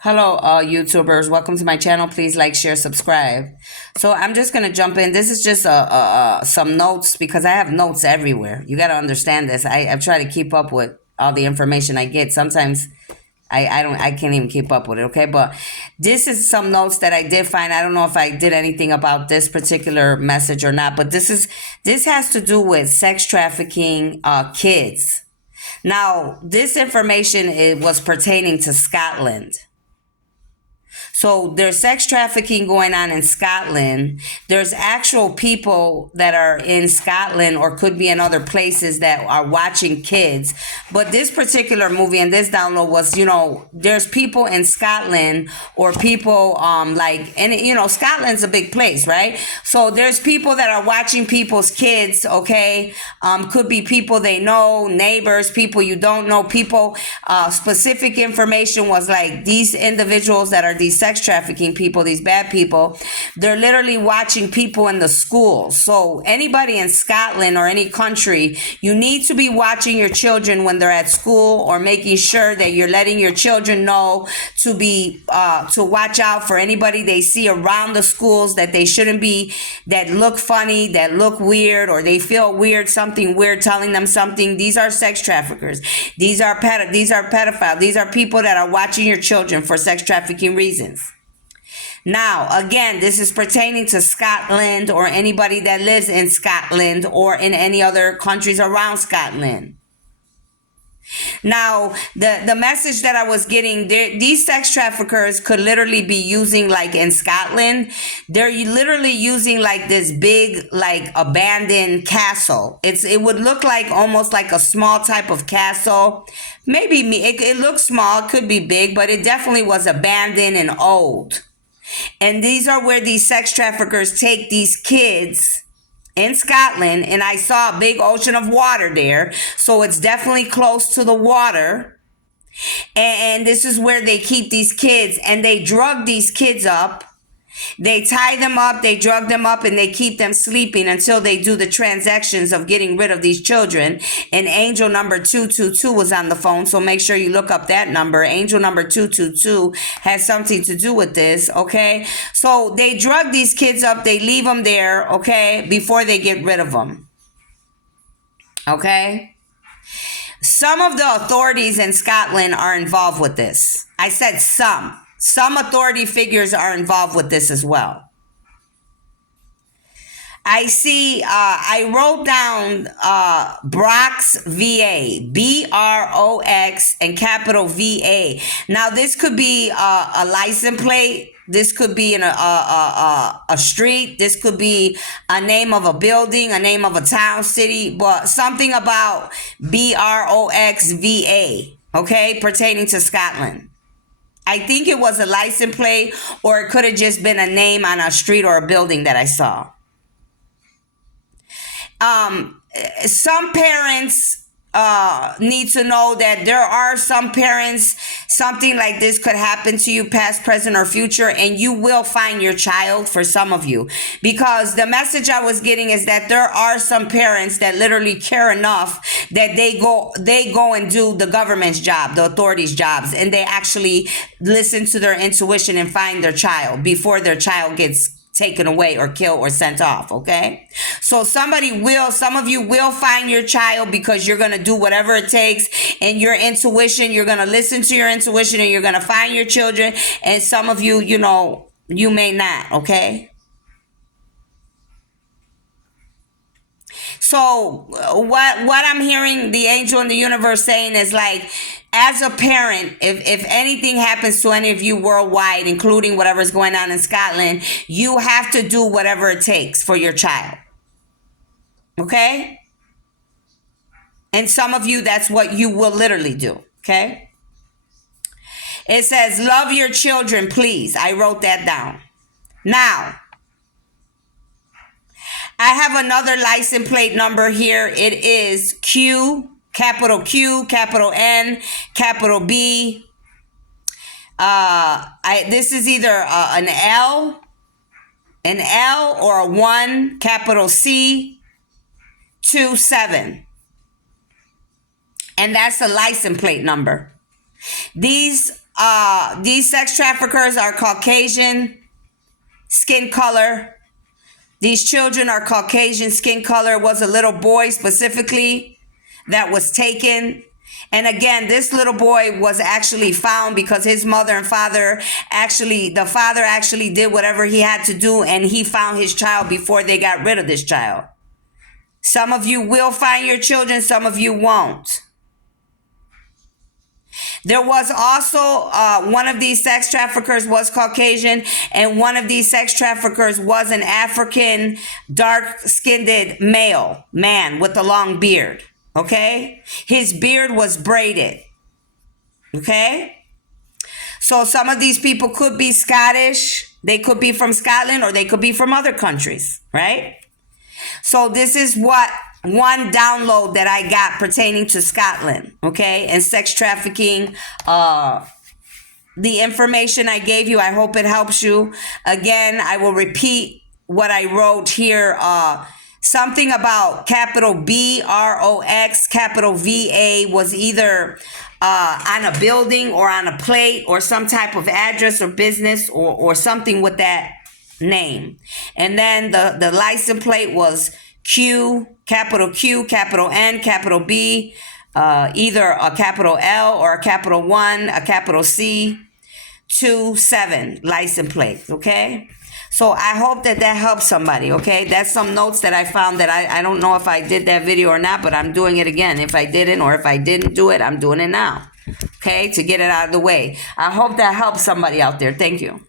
Hello, YouTubers. Welcome to my channel. Please like, share, subscribe. So I'm just gonna jump in. This is just some notes because I have notes everywhere. You gotta understand this. I try to keep up with all the information I get. Sometimes I can't even keep up with it. Okay, but this is some notes that I did find. I don't know if I did anything about this particular message or not, but this has to do with sex trafficking kids. Now, this information was pertaining to Scotland. So there's sex trafficking going on in Scotland. There's actual people that are in Scotland or could be in other places that are watching kids. But this particular movie and this download was, there's people in Scotland or people Scotland's a big place, right? So there's people that are watching people's kids, okay? Could be people they know, neighbors, people you don't know, people. Specific information was like these individuals that are these sex trafficking people, these bad people, they're literally watching people in the schools. So anybody in Scotland or any country, you need to be watching your children when they're at school or making sure that you're letting your children know to watch out for anybody they see around the schools that they shouldn't be, that look funny, that look weird, or they feel weird, something weird telling them something. These are sex traffickers. These are pedophiles. These are people that are watching your children for sex trafficking reasons. Now, again, this is pertaining to Scotland or anybody that lives in Scotland or in any other countries around Scotland. Now, the message that I was getting, these sex traffickers could literally be using, like in Scotland, they're literally using like this big, like abandoned castle. It would look like almost like a small type of castle. Maybe it looks small, it could be big, but it definitely was abandoned and old. And these are where these sex traffickers take these kids in Scotland, and I saw a big ocean of water there, so it's definitely close to the water. And this is where they keep these kids, and they drug these kids up. They tie them up, they drug them up, and they keep them sleeping until they do the transactions of getting rid of these children. And angel number 222 was on the phone, so make sure you look up that number. Angel number 222 has something to do with this, okay? So they drug these kids up, they leave them there, okay, before they get rid of them, okay? Some of the authorities in Scotland are involved with this. I said some. Some authority figures are involved with this as well. I see, I wrote down Brox VA, BROX, and capital VA. Now, this could be a license plate. This could be a street. This could be a name of a building, a name of a town, city, but something about BROX VA, okay, pertaining to Scotland. I think it was a license plate, or it could have just been a name on a street or a building that I saw. Some parents need to know that there are some parents, something like this could happen to you, past, present, or future, and you will find your child for some of you. Because the message I was getting is that there are some parents that literally care enough that they go and do the government's job, the authorities' jobs, and they actually listen to their intuition and find their child before their child gets taken away or killed or sent off, okay? So some of you will find your child because you're going to do whatever it takes, and your intuition, you're going to listen to your intuition, and you're going to find your children. And some of you, you may not, okay? So what I'm hearing the angel in the universe saying is, like, as a parent, if anything happens to any of you worldwide, including whatever's going on in Scotland, you have to do whatever it takes for your child. Okay? And some of you, that's what you will literally do. Okay? It says, love your children, please. I wrote that down. Now, I have another license plate number here. It is Q, capital N, capital B. This is either an L or a 1, capital C, 27. And that's the license plate number. These These sex traffickers are Caucasian skin color. These children are Caucasian skin color. It was a little boy specifically that was taken. And again, this little boy was actually found because his mother and father the father actually did whatever he had to do, and he found his child before they got rid of this child. Some of you will find your children, some of you won't. There was also one of these sex traffickers was Caucasian, and one of these sex traffickers was an African dark-skinned man with a long beard. Okay? His beard was braided. Okay? So some of these people could be Scottish, they could be from Scotland, or they could be from other countries, right? So this is what one download that I got pertaining to Scotland, okay, and sex trafficking. The information I gave you, I hope it helps you. Again, I will repeat what I wrote here. Something about capital BROX, capital VA was either on a building or on a plate or some type of address or business or something with that name. And then the license plate was capital Q, capital N, capital B, either a capital L or a capital 1, a capital C, 27 license plate, okay? So I hope that helps somebody, okay? That's some notes that I found that I don't know if I did that video or not, but I'm doing it again. If I didn't, or if I didn't do it, I'm doing it now, okay? To get it out of the way. I hope that helps somebody out there. Thank you.